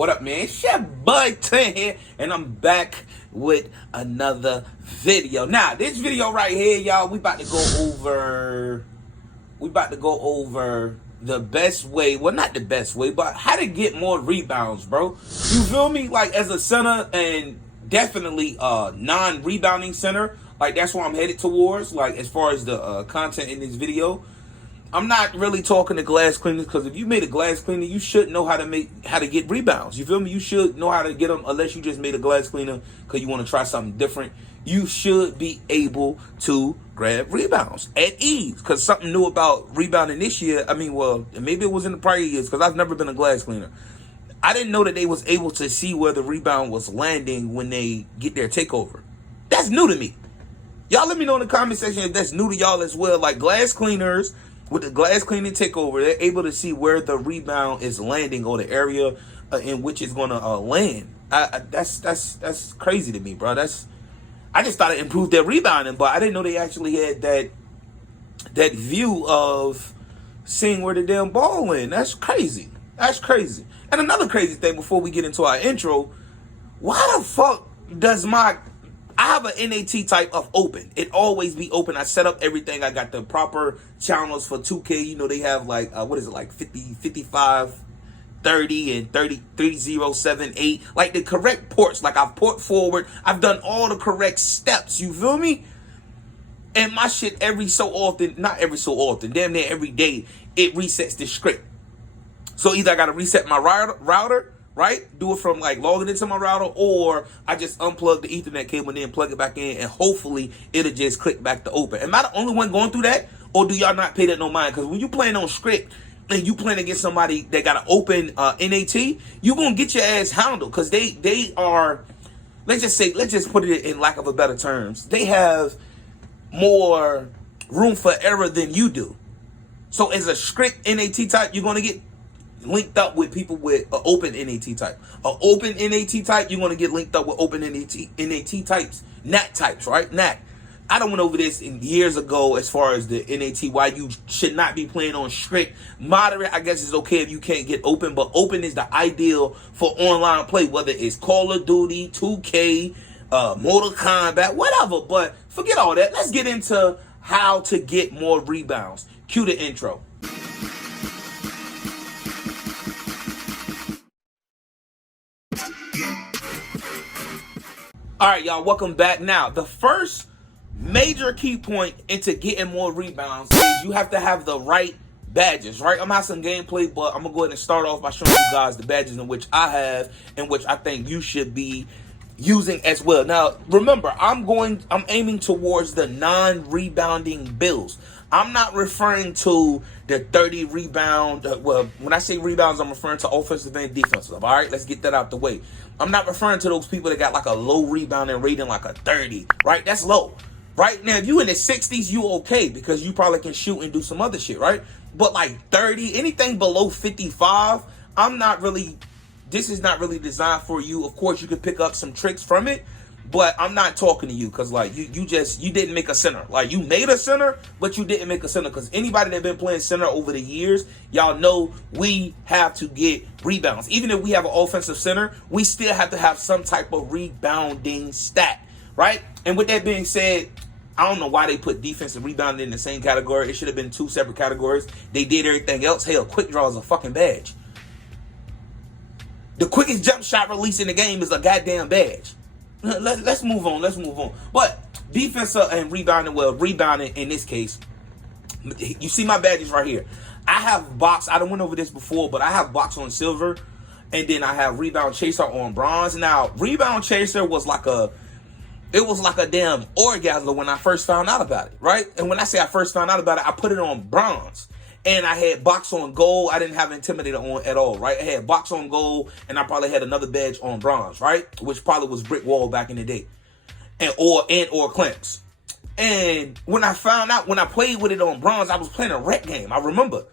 What up, man? It's your boy 10 here, and I'm back with another video. Now, this video right here, y'all, we about to go over the best way, well, not the best way, but how to get more rebounds, bro. You feel me? Like, as a center, and definitely non-rebounding center, like, that's what I'm headed towards, like, as far as the content in this video. I'm not really talking to glass cleaners, because if you made a glass cleaner, you should know how to get rebounds. You feel me? You should know how to get them, unless you just made a glass cleaner because you want to try something different. You should be able to grab rebounds at ease, because something new about rebounding this year, I mean, well, maybe it was in the prior years, because I've never been a glass cleaner. I didn't know that they was able to see where the rebound was landing when they get their takeover. That's new to me. Y'all let me know in the comment section if that's new to y'all as well. Like, glass cleaners, with the glass cleaning takeover, they're able to see where the rebound is landing, or the area in which it's going to land. That's crazy to me, bro. I just thought it improved their rebounding, but I didn't know they actually had that view of seeing where the damn ball went. That's crazy. That's crazy. And another crazy thing before we get into our intro, why the fuck does I have an NAT type of open. It always be open. I set up everything. I got the proper channels for 2K. You know, they have like, what is it, like 50, 55, 30, and 30, 3078. Like the correct ports. Like I've port forward. I've done all the correct steps. You feel me? And my shit every so often, not every so often, damn near every day, it resets the script. So either I got to reset my router, right? Do it from like logging into my router, or I just unplug the Ethernet cable and then plug it back in, and hopefully it'll just click back to open. Am I the only one going through that, or do y'all not pay that no mind? Because when you playing on script and you playing against somebody that got an open NAT, you gonna get your ass handled, because they are, let's just put it in lack of a better terms, they have more room for error than you do. So as a script NAT type, you're gonna get linked up with people with an open NAT type. An open NAT type, you're going to get linked up with open NAT types. NAT types, right? NAT. I done went over this years ago as far as the NAT, why you should not be playing on strict. Moderate, I guess, is okay if you can't get open, but open is the ideal for online play, whether it's Call of Duty, 2K, Mortal Kombat, whatever. But forget all that. Let's get into how to get more rebounds. Cue the intro. All right, y'all, welcome back. Now, the first major key point into getting more rebounds is you have to have the right badges, right? I'm going to have some gameplay, but I'm going to go ahead and start off by showing you guys the badges in which I have, and which I think you should be using as well. Now, remember, I'm aiming towards the non-rebounding builds. I'm not referring to the 30 rebound. Well, when I say rebounds, I'm referring to offensive and defensive. All right, let's get that out the way. I'm not referring to those people that got like a low rebounding rating, like a 30, right? That's low. Right now, if you in the 60s, you okay, because you probably can shoot and do some other shit, right? But like 30, anything below 55, this is not really designed for you. Of course, you can pick up some tricks from it, but I'm not talking to you, because like you didn't make a center. Like, you made a center, but you didn't make a center. Because anybody that been playing center over the years, y'all know we have to get rebounds. Even if we have an offensive center, we still have to have some type of rebounding stat, right? And with that being said, I don't know why they put defense and rebounding in the same category. It should have been two separate categories. They did everything else. Hell, quick draw is a fucking badge. The quickest jump shot release in the game is a goddamn badge. Let's move on. But defensive and rebounding, well, rebounding in this case, you see my badges right here. I have box. I done went over this before, but I have box on silver, and then I have rebound chaser on bronze. Now, rebound chaser was like a damn orgasm when I first found out about it, right? And when I say I first found out about it, I put it on bronze. And I had box on gold. I didn't have intimidator on at all, right? I had box on gold, and I probably had another badge on bronze, right? Which probably was brick wall back in the day, or clamps. And when I found out, when I played with it on bronze, I was playing a rec game. I remember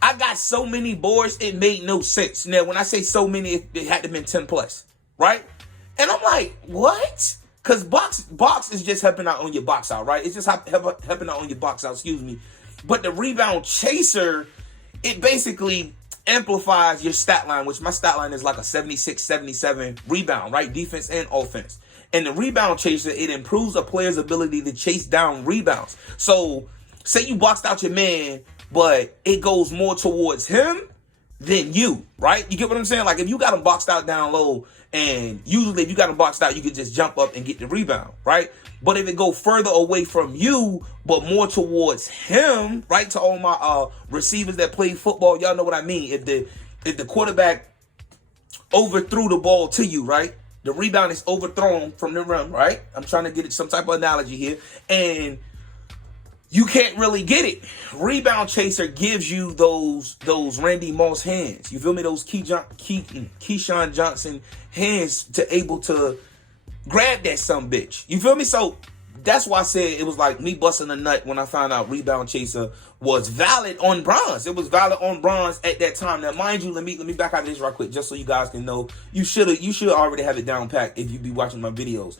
I got so many boards, it made no sense. Now, when I say so many, it had to be 10 plus, right? And I'm like, what? Because box is just helping out on your box out, right? It's just helping out on your box out, excuse me. But the rebound chaser, it basically amplifies your stat line, which my stat line is like a 76, 77 rebound, right? Defense and offense. And the rebound chaser, it improves a player's ability to chase down rebounds. So say you boxed out your man, but it goes more towards him than you, right? You get what I'm saying? Like if you got him boxed out down low, and usually if you got him boxed out, you can just jump up and get the rebound, right? But if it go further away from you, but more towards him, right? To all my receivers that play football, y'all know what I mean. If the quarterback overthrew the ball to you, right? The rebound is overthrown from the rim, right? I'm trying to get it some type of analogy here. And you can't really get it. Rebound chaser gives you those Randy Moss hands. You feel me? Those Keyshawn Johnson hands to able to grab that sumbitch. You feel me? So that's why I said it was like me busting a nut when I found out rebound chaser was valid on bronze. It was valid on bronze at that time. Now, mind you, let me back out of this right quick just so you guys can know. You should already have it down packed if you be watching my videos.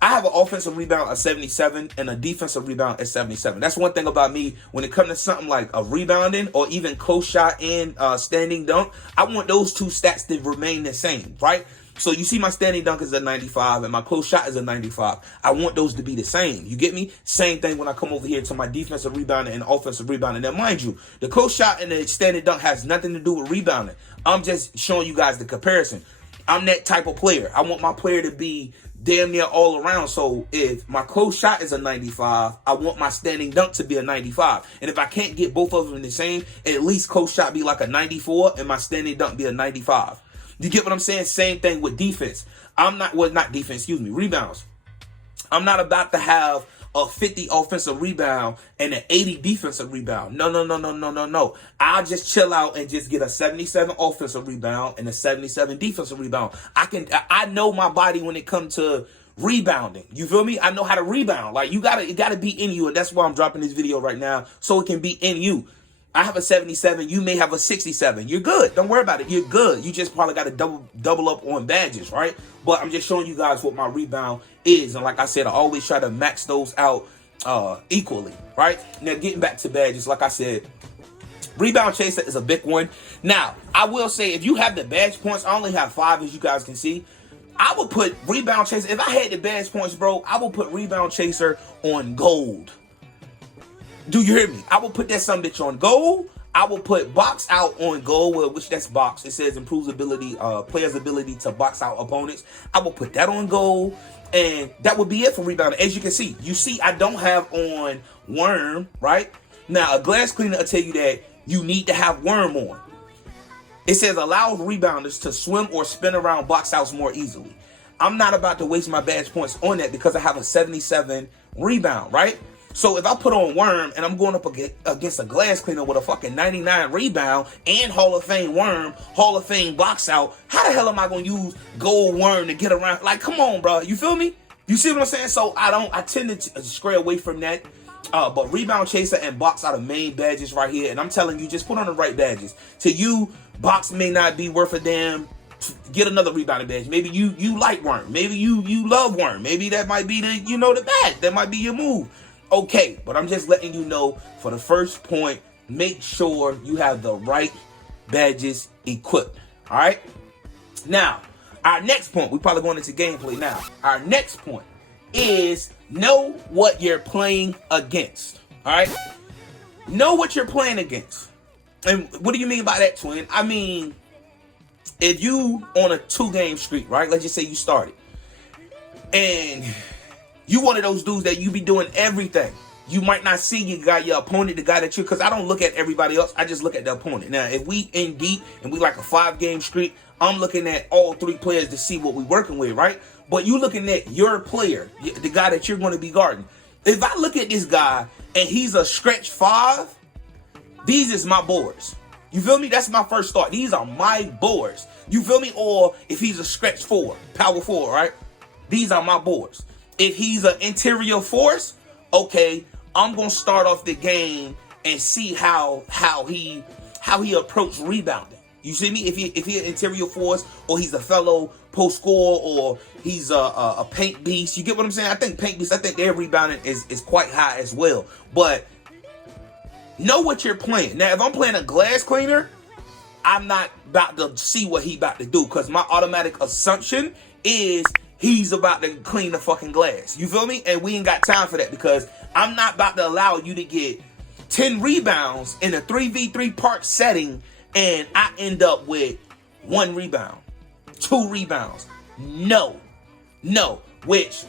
I have an offensive rebound at 77 and a defensive rebound at 77. That's one thing about me when it comes to something like a rebounding or even close shot and standing dunk. I want those two stats to remain the same, right? So you see my standing dunk is a 95 and my close shot is a 95. I want those to be the same. You get me? Same thing when I come over here to my defensive rebounding and offensive rebounding. Now, mind you, the close shot and the standing dunk has nothing to do with rebounding. I'm just showing you guys the comparison. I'm that type of player. I want my player to be damn near all around. So if my close shot is a 95, I want my standing dunk to be a 95. And if I can't get both of them the same, at least close shot be like a 94 and my standing dunk be a 95. You get what I'm saying? Same thing with defense. Rebounds. I'm not about to have a 50 offensive rebound and an 80 defensive rebound. No. I'll just chill out and just get a 77 offensive rebound and a 77 defensive rebound. I know my body when it comes to rebounding. You feel me? I know how to rebound. Like it gotta be in you, and that's why I'm dropping this video right now, so it can be in you. I have a 77. You may have a 67. You're good. Don't worry about it. You're good. You just probably got to double up on badges, right? But I'm just showing you guys what my rebound is. And like I said, I always try to max those out equally, right? Now, getting back to badges, like I said, rebound chaser is a big one. Now, I will say, if you have the badge points, I only have 5, as you guys can see. I would put rebound chaser. If I had the badge points, bro, I would put rebound chaser on gold. Do you hear me? I will put that some bitch on gold. I will put box out on gold, which that's box. It says improves ability, players' ability to box out opponents. I will put that on gold, and that would be it for rebounding. As you can see, I don't have on worm, right? Now, a glass cleaner will tell you that you need to have worm on. It says allows rebounders to swim or spin around box outs more easily. I'm not about to waste my badge points on that because I have a 77 rebound, right? So if I put on worm and I'm going up against a glass cleaner with a fucking 99 rebound and Hall of Fame worm, Hall of Fame box out, how the hell am I going to use gold worm to get around? Like, come on, bro. You feel me? You see what I'm saying? So I tend to stray away from that. But rebound chaser and box are the main badges right here. And I'm telling you, just put on the right badges. To you, box may not be worth a damn. Get another rebounding badge. Maybe you like worm. Maybe you love worm. Maybe that might be the badge. That might be your move. Okay, but I'm just letting you know for the first point, make sure you have the right badges equipped. All right. Now, our next point, we're probably going into gameplay now. Our next point is know what you're playing against. All right. Know what you're playing against. And what do you mean by that, twin? I mean, if you on a 2-game streak, right? Let's just say you started. And you one of those dudes that you be doing everything. You might not see your opponent, the guy that because I don't look at everybody else. I just look at the opponent. Now, if we in deep and we like a 5-game streak, I'm looking at all 3 players to see what we working with, right? But you looking at your player, the guy that you're going to be guarding. If I look at this guy and he's a stretch 5, these is my boards. You feel me? That's my first thought. These are my boards. You feel me? Or if he's a stretch 4, power 4, right? These are my boards. If he's an interior force, okay, I'm gonna start off the game and see how he approach rebounding. You see me? If he an interior force, or he's a fellow post scorer, or he's a paint beast. You get what I'm saying? I think paint beast. I think their rebounding is quite high as well. But know what you're playing. Now, if I'm playing a glass cleaner, I'm not about to see what he about to do, because my automatic assumption is he's about to clean the fucking glass. You feel me? And we ain't got time for that, because I'm not about to allow you to get 10 rebounds in a 3v3 part setting and I end up with 1 rebound, 2 rebounds. No. Which,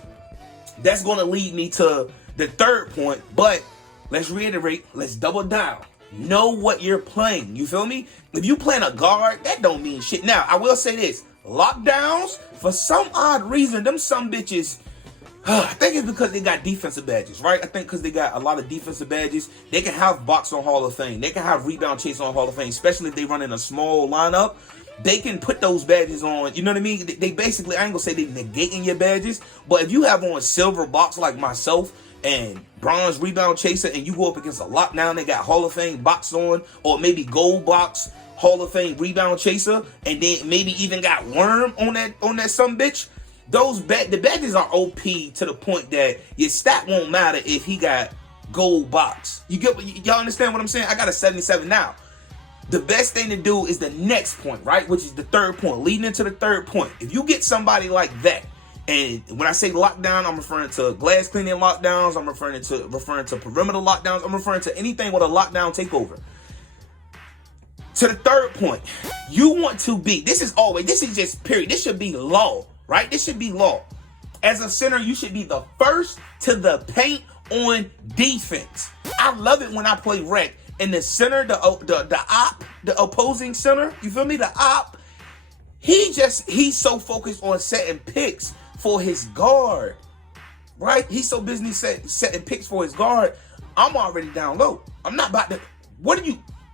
that's going to lead me to the third point, but let's reiterate, let's double down. Know what you're playing. You feel me? If you playing a guard, that don't mean shit. Now, I will say this. Lockdowns, for some odd reason, them some bitches, I think it's because they got defensive badges, right? I think because they got a lot of defensive badges, they can have box on Hall of Fame. They can have rebound chase on Hall of Fame, especially if they run in a small lineup. They can put those badges on, you know what I mean? They basically, I ain't gonna say they negating your badges, but if you have on silver box like myself and bronze rebound chaser and you go up against a lockdown, they got Hall of Fame box on, or maybe gold box Hall of Fame rebound chaser, and then maybe even got worm on that some bitch. The badges are OP to the point that your stat won't matter if he got gold box. Y'all understand what I'm saying? I got a 77 now. The best thing to do is the next point, right? Which is the third point, leading into the third point. If you get somebody like that, and when I say lockdown, I'm referring to glass cleaning lockdowns, I'm referring to perimeter lockdowns, I'm referring to anything with a lockdown takeover. To the third point, you want to be, this is just period, this should be law, right? This should be law. As a center, you should be the first to the paint on defense. I love it when I play rec. And the center, the opposing center, you feel me? The op, he's so focused on setting picks for his guard, right? He's so busy setting picks for his guard. I'm already down low. I'm not about to,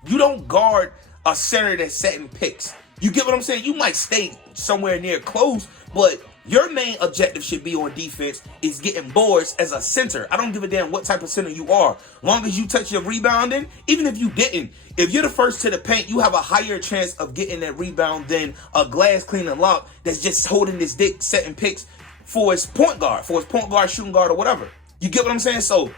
you don't guard a center that's setting picks. You get what I'm saying? You might stay somewhere near close, but your main objective should be on defense is getting boards as a center. I don't give a damn what type of center you are. Long as you touch your rebounding, even if you didn't, if you're the first to the paint, you have a higher chance of getting that rebound than a glass cleaning lock that's just holding this dick, setting picks for his point guard, shooting guard, or whatever. You get what I'm saying? So,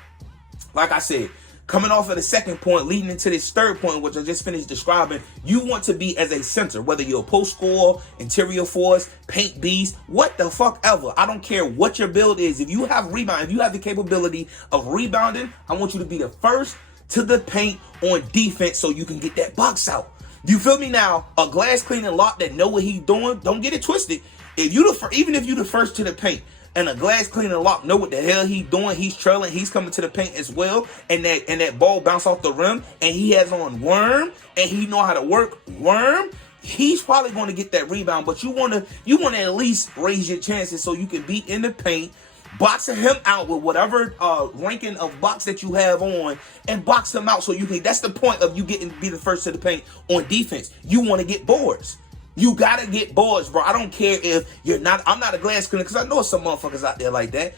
like I said, coming off of the second point, leading into this third point, which I just finished describing, you want to be as a center, whether you're a post scorer, interior force, paint beast, what the fuck ever. I don't care what your build is. If you have rebound, if you have the capability of rebounding, I want you to be the first to the paint on defense so you can get that box out. You feel me now? A glass cleaning lock that know what he's doing, don't get it twisted. Even if you the first to the paint, and a glass cleaner lock know what the hell he's doing, he's trailing, he's coming to the paint as well, and that ball bounce off the rim, and he has on worm, and he know how to work worm, he's probably going to get that rebound. But you want to at least raise your chances so you can be in the paint, boxing him out with whatever ranking of box that you have on, and box him out so you can. That's the point of you getting to be the first to the paint on defense. You want to get boards. You gotta get boards, bro. I don't care if you're not. I'm not a glass cleaner, because I know some motherfuckers out there like that.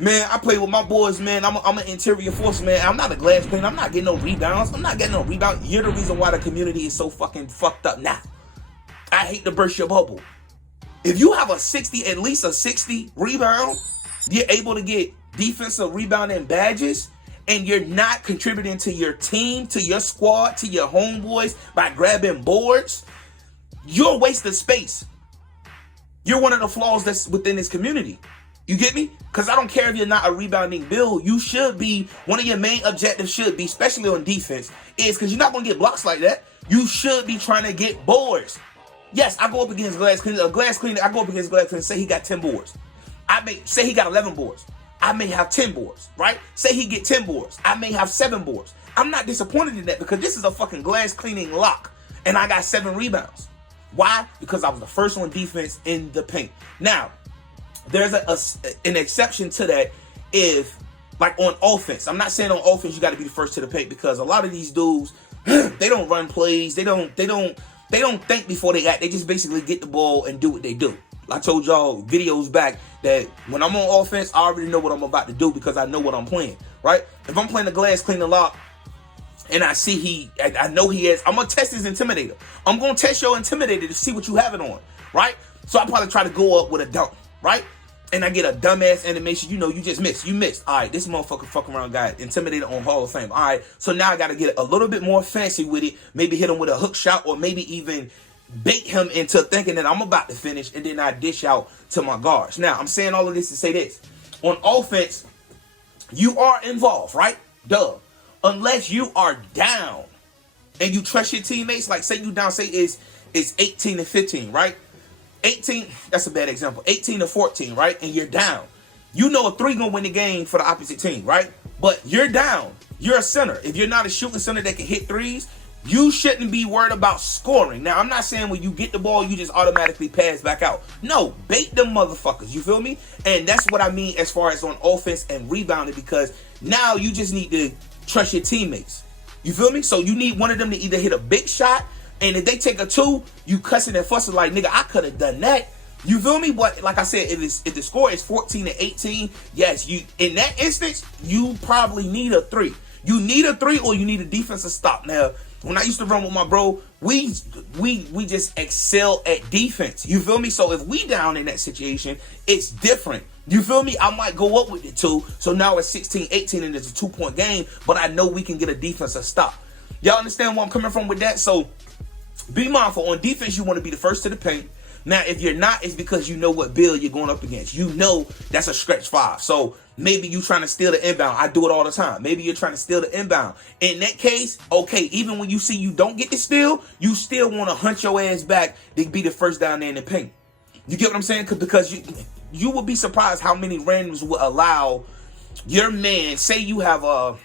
Man, I play with my boys, man. I'm an interior force, man. I'm not a glass cleaner. I'm not getting no rebounds. I'm not getting no rebound. You're the reason why the community is so fucking fucked up now. I hate to burst your bubble. If you have at least a 60 rebound, you're able to get defensive rebounding badges, and you're not contributing to your team, to your squad, to your homeboys by grabbing boards, you're a waste of space. You're one of the flaws that's within this community. You get me? Because I don't care if you're not a rebounding build. You should be, one of your main objectives should be, especially on defense, is because you're not going to get blocks like that. You should be trying to get boards. Yes, I go up against glass cleaner. I go up against glass cleaner, say he got 10 boards. Say he got 11 boards. I may have 10 boards, right? Say he get 10 boards. I may have 7 boards. I'm not disappointed in that, because this is a fucking glass cleaning lock, and I got 7 rebounds. Why? Because I was the first on defense in the paint. Now, there's an exception to that if, like, on offense. I'm not saying on offense you got to be the first to the paint, because a lot of these dudes, they don't run plays. They don't think before they act. They just basically get the ball and do what they do. I told y'all videos back that when I'm on offense, I already know what I'm about to do because I know what I'm playing, right? If I'm playing a glass cleaner lock, and I know he has, I'm going to test his intimidator. I'm going to test your intimidator to see what you have it on, right? So I probably try to go up with a dunk, right? and I get a dumbass animation, you know, you just missed. You missed. All right, this motherfucker fucking around got intimidated on Hall of Fame. All right, so now I got to get a little bit more fancy with it. Maybe hit him with a hook shot, or maybe even bait him into thinking that I'm about to finish, and then I dish out to my guards. Now, I'm saying all of this to say this. On offense, you are involved, right? Duh. Unless you are down and you trust your teammates, like say you down, say it's 18 to 15, right? 18, that's a bad example. 18 to 14, right? And you're down. You know a 3 gonna win the game for the opposite team, right? But you're down. You're a center. If you're not a shooting center that can hit threes, you shouldn't be worried about scoring. Now, I'm not saying when you get the ball, you just automatically pass back out. No, bait them motherfuckers. You feel me? And that's what I mean as far as on offense and rebounding, because now you just need to trust your teammates. You feel me? So you need one of them to either hit a big shot, and if they take a 2, you cussing and fussing like, nigga, I could have done that. You feel me? But like I said, if the score is 14 to 18, yes, you in that instance, you probably need a 3. You need a 3, or you need a defensive stop. Now, when I used to run with my bro, we just excel at defense. You feel me? So if we down in that situation, it's different. You feel me? I might go up with the 2. So now it's 16, 18, and it's a 2-point game, but I know we can get a defensive stop. Y'all understand where I'm coming from with that? So be mindful. On defense, you want to be the first to the paint. Now, if you're not, it's because you know what bill you're going up against. You know that's a stretch 5. So maybe you trying to steal the inbound. I do it all the time. Maybe you're trying to steal the inbound. In that case, okay, even when you see you don't get the steal, you still want to hunt your ass back to be the first down there in the paint. You get what I'm saying? Because you would be surprised how many randoms would allow your man, say you have a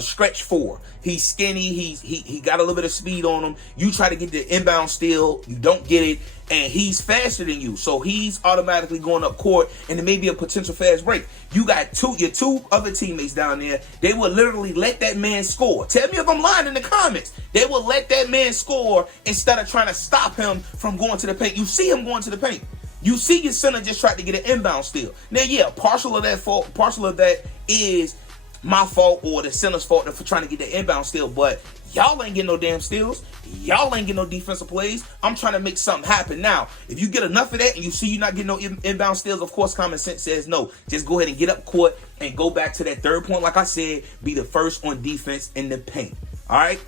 stretch 4. He's skinny. He got a little bit of speed on him. You try to get the inbound steal. You don't get it. And he's faster than you. So he's automatically going up court, and it may be a potential fast break. You got your 2 other teammates down there. They will literally let that man score. Tell me if I'm lying in the comments. They will let that man score instead of trying to stop him from going to the paint. You see him going to the paint. You see your center just tried to get an inbound steal. Now, yeah, partial of that is my fault or the center's fault for trying to get the inbound steal, but y'all ain't getting no damn steals. Y'all ain't getting no defensive plays. I'm trying to make something happen. Now, if you get enough of that and you see you're not getting no inbound steals, of course, common sense says no. Just go ahead and get up court and go back to that 3rd point. Like I said, be the first on defense in the paint. All right?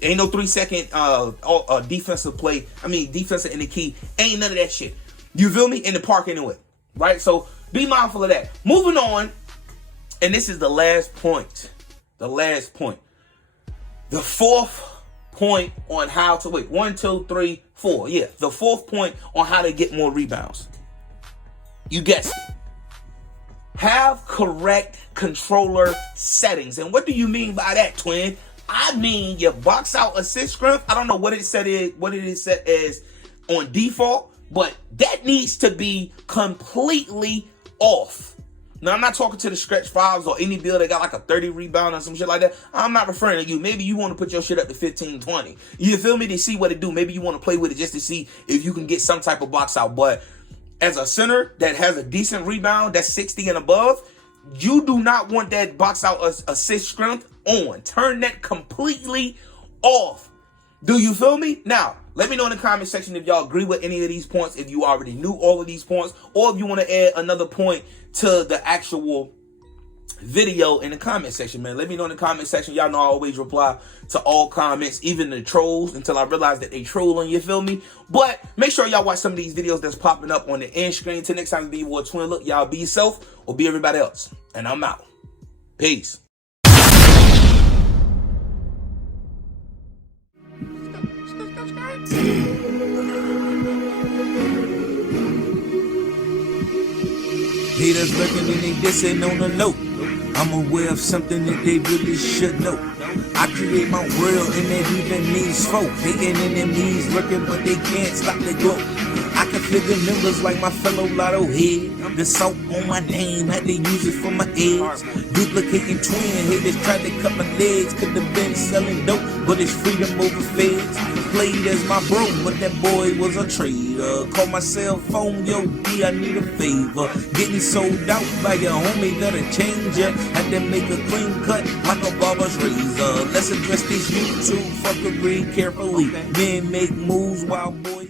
Ain't no 3-second defensive play. I mean, defensive in the key. Ain't none of that shit. You feel me? In the park anyway. Right? So be mindful of that. Moving on. And this is the last point. The last point. The 4th point on how to, 1, 2, 3, 4. Yeah, the 4th point on how to get more rebounds. You guessed it. Have correct controller settings. And what do you mean by that, twin? I mean your box out assist strength. I don't know what it set as on default, but that needs to be completely off. Now, I'm not talking to the stretch 5s or any build that got like a 30 rebound or some shit like that. I'm not referring to you. Maybe you want to put your shit up to 15, 20. You feel me? To see what it do. Maybe you want to play with it just to see if you can get some type of box out. But as a center that has a decent rebound, that's 60 and above, you do not want that box out assist strength on. Turn that completely off. Do you feel me? Now, let me know in the comment section if y'all agree with any of these points, if you already knew all of these points, or if you want to add another point to the actual video in the comment section, man. Let me know in the comment section. Y'all know I always reply to all comments, even the trolls, until I realize that they trolling, you feel me? But make sure y'all watch some of these videos that's popping up on the end screen. Till next time, be your boy Twin. Look, y'all be yourself or be everybody else. And I'm out. Peace. Haters looking and they dissing on the low. I'm aware of something that they really should know. I create my world and that even means folk. Hating enemies lurking but they can't stop the glow. I can feel the numbers like my fellow lotto head. The salt on my name, had to use it for my edge. Duplicating twin, haters tried to cut my legs. Could have been selling dope, but it's freedom over feds. Played as my bro, but that boy was a traitor. Call my cell phone, yo D, I need a favor. Getting sold out by your homie, that'll change ya. Had to make a clean cut like a barber's razor. Let's address this YouTube fuckery carefully. Men make moves while boys